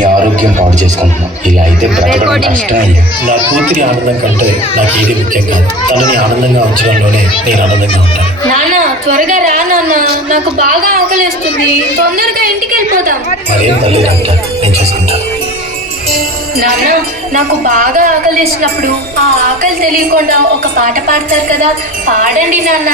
నీ ఆరోగ్యం పాడు చేసుకుంటున్నావు. ఇలా అయితే బ్రతకడం కష్టం అయ్యా. నా కూతురి ఆనందం కంటే నాకు ఏది ముఖ్యం కాదు. తనని ఆనందంగా ఉంచడంలోనే నేను ఆనందంగా ఉంటాను. నాన్న త్వరగా రా నాన్న, నాకు బాగా ఆకలిస్తుంది. తొందరగా ఇంటికి వెళ్ళిపోతాం. మరేం పర్లేదంట, నేను చూసుకుంటాను. నాన్న నాకు బాగా ఆకలిస్తున్నప్పుడు ఆ ఆకలి తెలియకుండా ఒక పాట పాడతారు కదా, పాడండి నాన్న.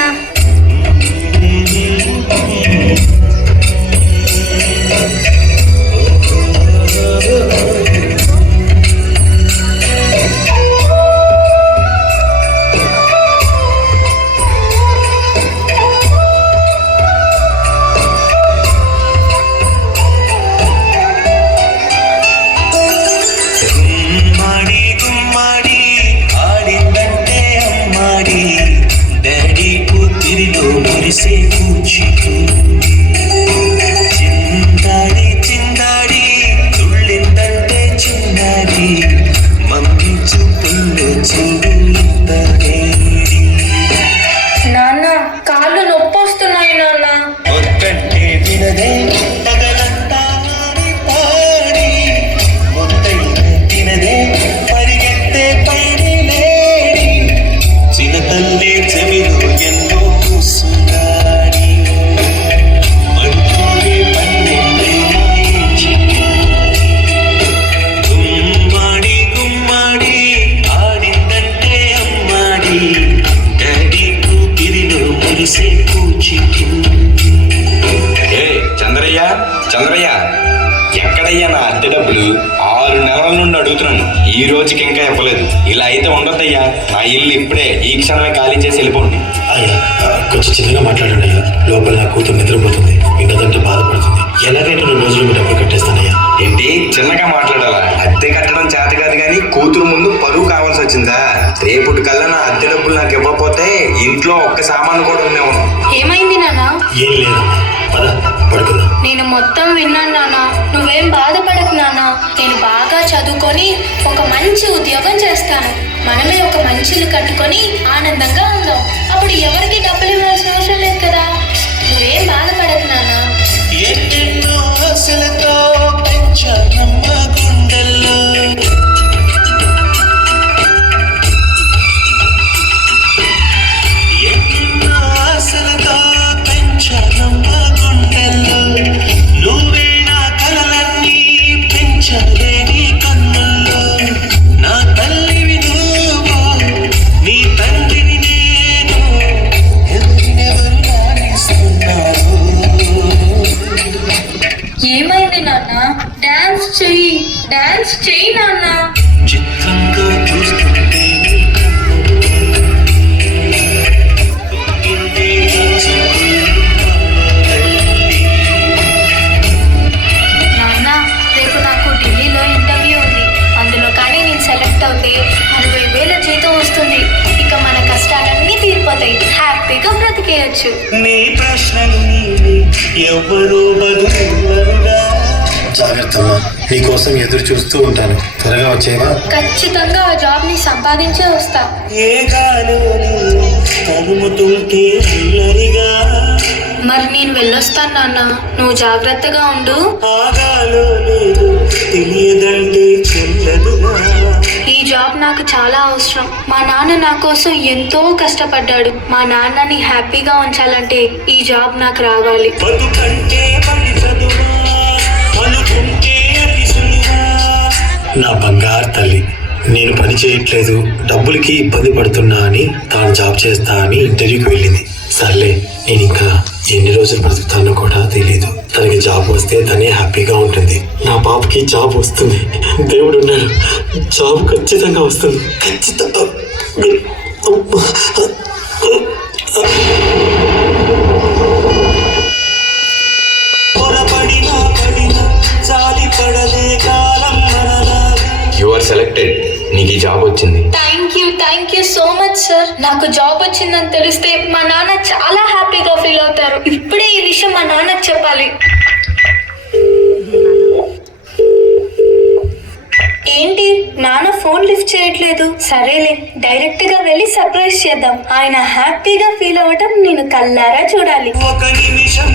చిందాడి చిందాడి తుళ్ళిందంటే చిన్నారి మమ్మీ చూపుల్లో చూడు నాన్న కాళ్ళు నొప్పి వస్తున్నాయి నాన్న. ఒక్కంటే వినదే పగలంతా పాడి మొత్తైన తినదే పరిగెత్తే పైడి లేడి చిన్నతల్లి చెవిలో ఎన్నో కూసున్నాడి అనుకోలే పన్నెండే గుమ్మాడి గుమ్మాడి ఆడిందంటే అమ్మాడి డాడీ కూతురిలో మురిసే కూచికి. చంద్రయ్య చంద్రయ్య, ఎక్కడయ్యా నా అద్దె డబ్బులు? 6 నెలల నుండి అడుగుతున్నాను, ఈ రోజుకి ఇంకా ఇవ్వలేదు. ఇలా అయితే ఉండొద్దయ్యా. నా ఇల్లు ఇప్పుడే ఈ క్షణమే ఖాళీ చేసి వెళ్ళిపోండి. అయ్యా కొంచెం చిన్నగా మాట్లాడండి అయ్యా. లోపల నా కూతురు నిద్రపోతుంది, విన్నదంటే బాధపడుతుంది. ఎలాగైతే 2 రోజులు మీ డబ్బులు కట్టేస్తానయ్యా. ఏంటి చిన్నగా మాట్లాడాలా? అద్దె కట్టడం చేత కాదు కానీ కూతురు ముందు పరువు కావాల్సి వచ్చిందా? రేపటి కల్లా నా అద్దె డబ్బులు నాకు ఇవ్వకపోతే ఇంట్లో ఒక్క సామాను కూడా ఉండేవాను. ఏమైంది నాన్న? ఏం లేదమ్మా, పద పడుకుందాం. నేను మొత్తం విన్నాను నాన్న, నువ్వేం బాధపడకు నాన్న. నేను బాగా చదువుకొని ఒక మంచి ఉద్యోగం చేస్తాను. మనమే ఒక మంచి ఇల్లు కట్టుకొని ఆనందంగా ఉందాం. అప్పుడు ఎవరికి డబ్బులు ఇవ్వాల్సిన అవసరం లేదు కదా. నువ్వేం బాధపడకు నాన్న. ఎన్నెన్నో ఆశలతో పెంచానమ్మ గుండెల్లో ఎన్నెన్నో ఆశలతో పెంచానమ్మ గుండెల్లో నువ్వే నా కలలన్నీ పెంచాలే నీ కన్నుల్లో. నా తల్లివి నువ్వు, నీ తండ్రిని నేను, ఎవరినెవరు లాలిస్తున్నారు. ఏమైంది నాన్న? డాన్స్ చెయ్యి, డాన్స్ చెయ్యి నాన్న. చిత్రంగా చూస్తుంటే నీ కన్నుల్లో పుట్టిందే నాన్న రేపు నాకు ఢిల్లీలో ఇంటర్వ్యూ ఉంది. అందులో కానీ నేను సెలెక్ట్ అవుతే 60,000 జీతం వస్తుంది. ఇక మన కష్టాలన్నీ తీరిపోతాయి, హ్యాపీగా బ్రతికేయచ్చు. నీ ప్రశ్నలు నీవి, ఎవ్వరూ బదులుగా. జాగ్రత్తమ్మా, నీకోసం ఎదురు చూస్తూ ఉంటాను. త్వరగా వచ్చేవా? ఖచ్చితంగా ఆ జాబ్ ని సంపాదించే వస్తా. ఏ గాలో తరుముతుంటే అల్లరిగా, మరి నేను వెళ్ళొస్తాను నాన్న, నువ్వు జాగ్రత్తగా ఉండు. ఆగాలో లేదు తెలియదంటే చెల్లదుగా. ఈ జాబ్ నాకు చాలా అవసరం. మా నాన్న నా కోసం ఎంతో కష్టపడ్డాడు. మా నాన్నని హ్యాపీగా ఉంచాలంటే ఈ జాబ్ నాకు రావాలి. బతుకంటే పడి చదువా, పలుకుంటే అతి సులువా. నా బంగారు తల్లి, నేను పని చేయట్లేదు, డబ్బులకి ఇబ్బంది పడుతున్నా అని తాను జాబ్ చేస్తా అని ఇంటర్వ్యూకి వెళ్ళింది. సర్లే, నేను ఇంకా ఎన్ని రోజులు బ్రతుకుతానో కూడా తెలీదు. తనకి జాబ్ వస్తే తనే హ్యాపీగా ఉంటుంది. నా పాపకి జాబ్ వస్తుంది, దేవుడు ఉన్నాడు, జాబ్ ఖచ్చితంగా వస్తుంది, ఖచ్చితంగా. పొరపడినా పడినా జాలి పడదే కాలం మనలా. యు ఆర్ సెలెక్టెడ్, నీకు ఈ జాబ్ వచ్చింది. Thank you so much sir. నాకు జాబ్ వచ్చిందని తెలిస్తే మా నాన్న చాలా హ్యాపీగా ఫీల్ అవుతారు. ఇప్పుడే ఈ విషయం మా నాన్నకు చెప్పాలి. ఏంటి నాన్న ఫోన్ లిఫ్ట్ చేయట్లేదు? సరేలే, డైరెక్ట్ గా వెళ్ళి సర్ప్రైజ్ చేద్దాం. ఆయన హ్యాపీగా ఫీల్ అవ్వటం నేను కళ్ళారా చూడాలి. ఒక నిమిషం